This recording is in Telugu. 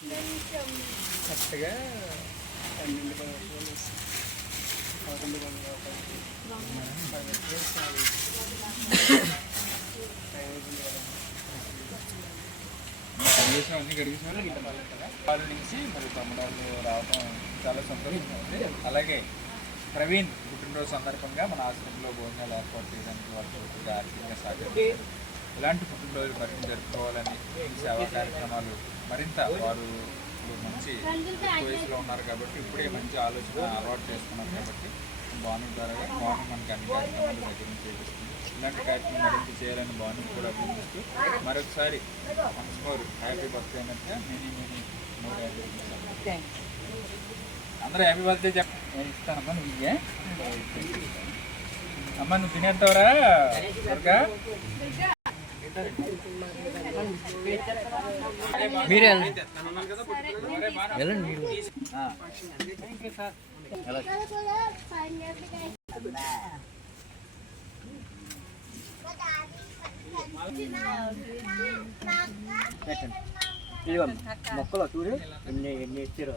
కరెక్ట్గా 12 అన్ని గడిగిన వాళ్ళ నుంచి మరి తమ్ముడాళ్ళు రావడం చాలా సంతోషంగా ఉంది. అలాగే ప్రవీణ్ పుట్టినరోజు సందర్భంగా మన ఆశ్రమంలో భోజనాలు ఏర్పాటు చేయడానికి వాళ్ళు ఆర్థికంగా సహకరించారు. ఇలాంటి పుట్టినరోజులు మరింత జరుపుకోవాలని సేవా కార్యక్రమాలు మరింత వారు మంచి వయసులో ఉన్నారు కాబట్టి ఇప్పుడే మంచి ఆలోచన అలవాటు చేసుకున్నారు కాబట్టి బాణి ద్వారా బాణి మనకి అన్ని కార్యక్రమాలు దగ్గర నుంచి చేపిస్తుంది. ఇలాంటి కార్యక్రమం మరింత చేయాలని బాణి కూడా అభినందిస్తూ మరొకసారి వన్స్ మోర్ హ్యాపీ బర్త్డే అన్నట్టుగా మోర్ హ్యాపీ అందరూ హ్యాపీ బర్త్డే నేను ఇస్తానమ్మా. నువ్వు ఇయ్యే అమ్మ, నువ్వు తినేస్తావరా మీరే మొక్కలో చూడు ఎన్ని ఇచ్చారు.